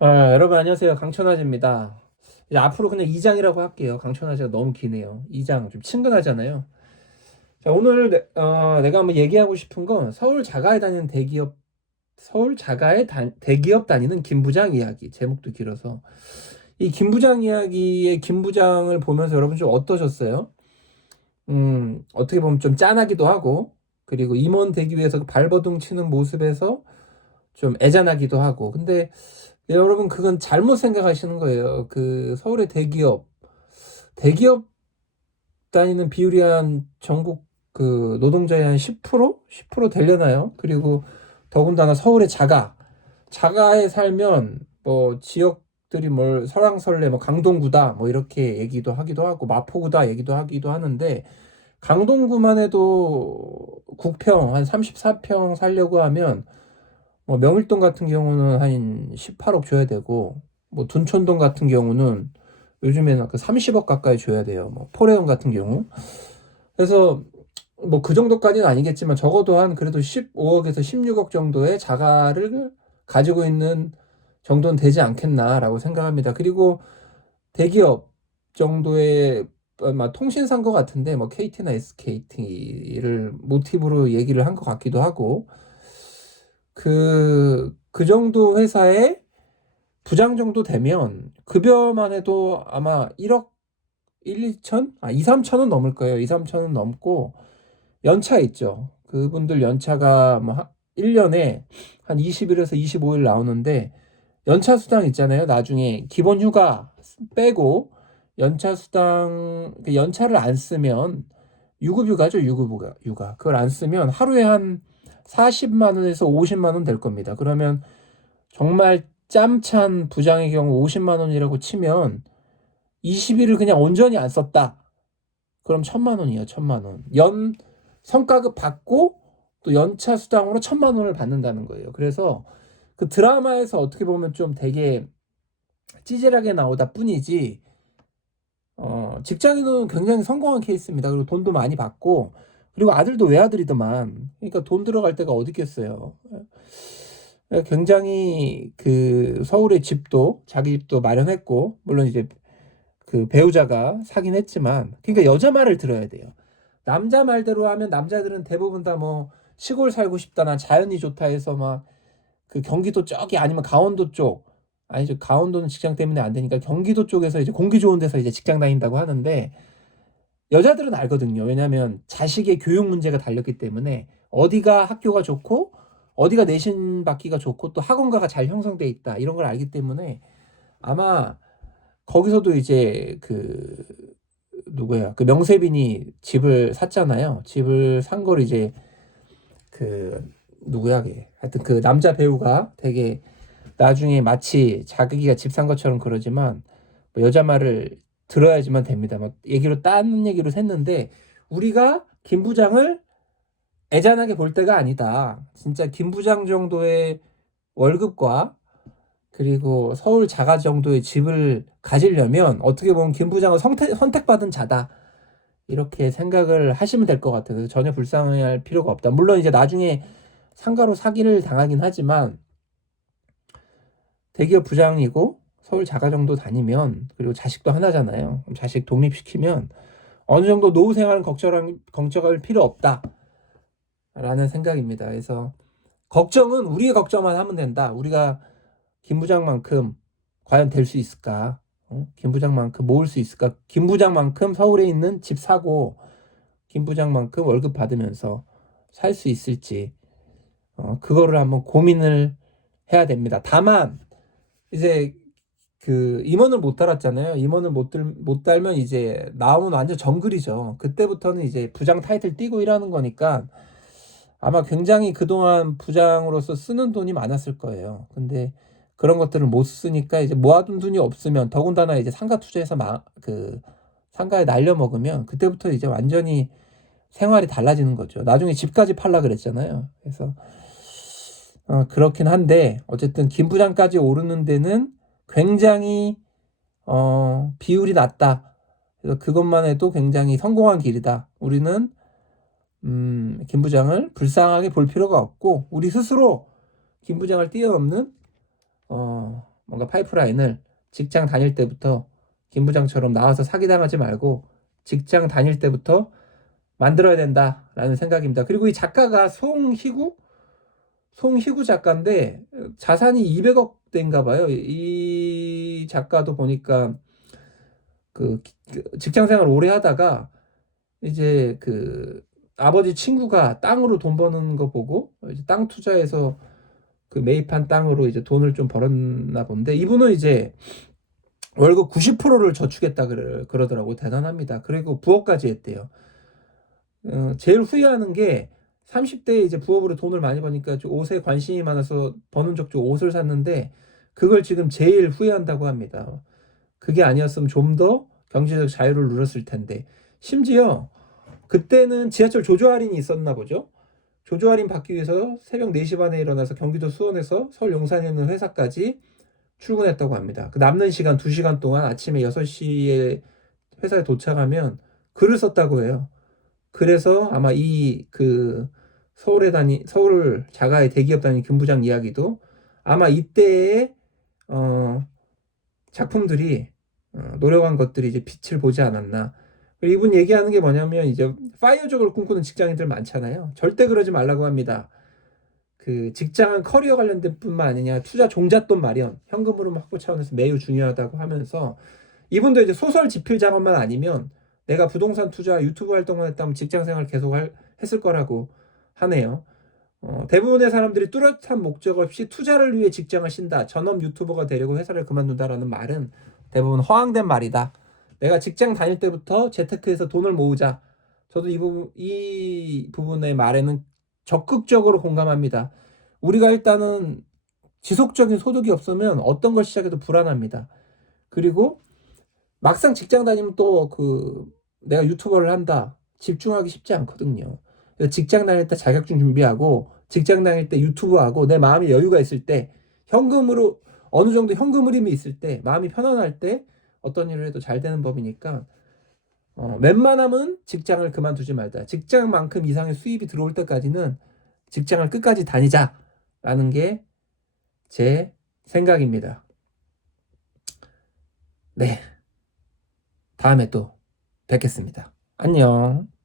여러분 안녕하세요. 강천하지입니다. 이제 앞으로 그냥 2장이라고 할게요. 강천하지가 너무 기네요. 2장 좀 친근하잖아요. 자, 오늘 내가 한번 얘기하고 싶은 건 서울 자가에 대기업 다니는 김 부장 이야기. 제목도 길어서. 이 김 부장 이야기의 김 부장을 보면서 여러분 좀 어떠셨어요? 어떻게 보면 좀 짠하기도 하고, 그리고 임원 되기 위해서 그 발버둥 치는 모습에서 좀 애잔하기도 하고. 근데 여러분 그건 잘못 생각하시는 거예요. 그 서울의 대기업 다니는 비율이 한 전국 그 노동자의 한 10%? 10% 되려나요? 그리고 더군다나 서울의 자가에 살면 뭐 지역들이 뭘 설왕설래 뭐 강동구다 뭐 이렇게 얘기도 하기도 하고 마포구다 얘기도 하기도 하는데, 강동구만 해도 국평 한 34평 살려고 하면 뭐 명일동 같은 경우는 한 18억 줘야 되고, 뭐 둔촌동 같은 경우는 요즘에는 그 30억 가까이 줘야 돼요. 뭐 포레온 같은 경우. 그래서 뭐 그 정도까지는 아니겠지만 적어도 한 그래도 15억에서 16억 정도의 자가를 가지고 있는 정도는 되지 않겠나라고 생각합니다. 그리고 대기업 정도의 막 통신사인 것 같은데 뭐 KT나 SKT를 모티브로 얘기를 한 것 같기도 하고, 그 정도 회사에 부장 정도 되면 급여만 해도 아마 1억 1, 2천? 2, 3천은 넘을 거예요. 2, 3천은 넘고, 연차 있죠. 그분들 연차가 뭐 1년에 한 20일에서 25일 나오는데, 연차 수당 있잖아요. 나중에 기본 휴가 빼고 연차 수당, 그 연차를 안 쓰면 유급 휴가죠. 육아. 그걸 안 쓰면 하루에 한 40만 원에서 50만 원 될 겁니다. 그러면 정말 짬찬 부장의 경우 50만 원이라고 치면 20일을 그냥 온전히 안 썼다. 그럼 1,000만 원이에요. 1,000만 원. 성과급 받고 또 연차 수당으로 1,000만 원을 받는다는 거예요. 그래서 그 드라마에서 어떻게 보면 좀 되게 찌질하게 나오다 뿐이지, 직장인은 굉장히 성공한 케이스입니다. 그리고 돈도 많이 받고, 그리고 아들도 외아들이더만. 그러니까 돈 들어갈 데가 어디 있겠어요. 굉장히 그 서울의 집도 자기 집도 마련했고, 물론 이제 그 배우자가 사긴 했지만, 그러니까 여자 말을 들어야 돼요. 남자 말대로 하면 남자들은 대부분 다 뭐 시골 살고 싶다, 나 자연이 좋다 해서 막 그 경기도 쪽이 아니면 강원도 쪽, 아니죠, 강원도는 직장 때문에 안 되니까 경기도 쪽에서 이제 공기 좋은 데서 이제 직장 다닌다고 하는데, 여자들은 알거든요. 왜냐하면 자식의 교육 문제가 달렸기 때문에 어디가 학교가 좋고 어디가 내신 받기가 좋고 또 학원가가 잘 형성돼 있다 이런 걸 알기 때문에, 아마 거기서도 이제 그 누구야 그 명세빈이 집을 샀잖아요. 집을 산 걸 이제 그 누구야 걔 하여튼 그 남자 배우가 되게 나중에 마치 자기가 집 산 것처럼 그러지만, 뭐 여자 말을 들어야지만 됩니다. 막 얘기로 딴 얘기로 샜는데, 우리가 김 부장을 애잔하게 볼 때가 아니다. 진짜 김 부장 정도의 월급과 그리고 서울 자가 정도의 집을 가지려면 어떻게 보면 김 부장은 선택받은 자다. 이렇게 생각을 하시면 될 것 같아요. 그래서 전혀 불쌍해할 필요가 없다. 물론 이제 나중에 상가로 사기를 당하긴 하지만, 대기업 부장이고 서울 자가 정도 다니면, 그리고 자식도 하나잖아요. 그럼 자식 독립시키면 어느 정도 노후 생활은 걱정할 필요 없다라는 생각입니다. 그래서 걱정은 우리의 걱정만 하면 된다. 우리가 김 부장만큼 과연 될 수 있을까? 김 부장만큼 모을 수 있을까? 김 부장만큼 서울에 있는 집 사고 김 부장만큼 월급 받으면서 살 수 있을지, 그거를 한번 고민을 해야 됩니다. 다만 이제 그 임원을 못 달았잖아요. 임원을 못 달면 이제 나오면 완전 정글이죠. 그때부터는 이제 부장 타이틀 띄고 일하는 거니까 아마 굉장히 그동안 부장으로서 쓰는 돈이 많았을 거예요. 근데 그런 것들을 못 쓰니까 이제 모아둔 돈이 없으면, 더군다나 이제 상가 투자해서 그 상가에 날려 먹으면 그때부터 이제 완전히 생활이 달라지는 거죠. 나중에 집까지 팔라 그랬잖아요. 그래서 그렇긴 한데 어쨌든 김 부장까지 오르는 데는 굉장히 비율이 낮다. 그래서 그것만 해도 굉장히 성공한 길이다. 우리는 김 부장을 불쌍하게 볼 필요가 없고, 우리 스스로 김 부장을 뛰어넘는 뭔가 파이프라인을 직장 다닐 때부터 김 부장처럼 나와서 사기당하지 말고 직장 다닐 때부터 만들어야 된다라는 생각입니다. 그리고 이 작가가 송희구 작가인데 자산이 200억대인가 봐요. 이 작가도 보니까 그 직장 생활 오래 하다가 이제 그 아버지 친구가 땅으로 돈 버는 거 보고 이제 땅 투자해서 그 매입한 땅으로 이제 돈을 좀 벌었나 본데 이분은 이제 월급 90%를 저축했다 그러더라고. 대단합니다. 그리고 부업까지 했대요. 제일 후회하는 게 30대에 이제 부업으로 돈을 많이 버니까 좀 옷에 관심이 많아서 버는 족족 옷을 샀는데 그걸 지금 제일 후회한다고 합니다. 그게 아니었으면 좀 더 경제적 자유를 누렸을 텐데 심지어 그때는 지하철 조조 할인이 있었나 보죠. 조조 할인 받기 위해서 새벽 4시 반에 일어나서 경기도 수원에서 서울 용산에 있는 회사까지 출근했다고 합니다. 그 남는 시간 2시간 동안 아침에 6시에 회사에 도착하면 글을 썼다고 해요. 그래서 아마 이 그 서울 자가의 대기업 다닌 김 부장 이야기도 아마 이때의 작품들이 노력한 것들이 이제 빛을 보지 않았나. 그리고 이분 얘기하는 게 뭐냐면 이제 파이어족을 꿈꾸는 직장인들 많잖아요. 절대 그러지 말라고 합니다. 그 직장은 커리어 관련된 뿐만 아니냐 투자 종잣돈 마련, 현금 흐름 확보 차원에서 매우 중요하다고 하면서 이분도 이제 소설 집필 작업만 아니면 내가 부동산 투자 유튜브 활동만 했다면 직장 생활 계속 했을 거라고 하네요. 대부분의 사람들이 뚜렷한 목적 없이 투자를 위해 직장을 쉰다. 전업 유튜버가 되려고 회사를 그만둔다라는 말은 대부분 허황된 말이다. 내가 직장 다닐 때부터 재테크해서 돈을 모으자. 저도 이 부분의 말에는 적극적으로 공감합니다. 우리가 일단은 지속적인 소득이 없으면 어떤 걸 시작해도 불안합니다. 그리고 막상 직장 다니면 또 내가 유튜버를 한다. 집중하기 쉽지 않거든요. 직장 다닐 때 자격증 준비하고 직장 다닐 때 유튜브하고 내 마음이 여유가 있을 때 현금으로 어느 정도 현금 흐름이 있을 때 마음이 편안할 때 어떤 일을 해도 잘 되는 법이니까 웬만하면 직장을 그만두지 말자. 직장만큼 이상의 수입이 들어올 때까지는 직장을 끝까지 다니자라는 게 제 생각입니다. 네, 다음에 또 뵙겠습니다. 안녕.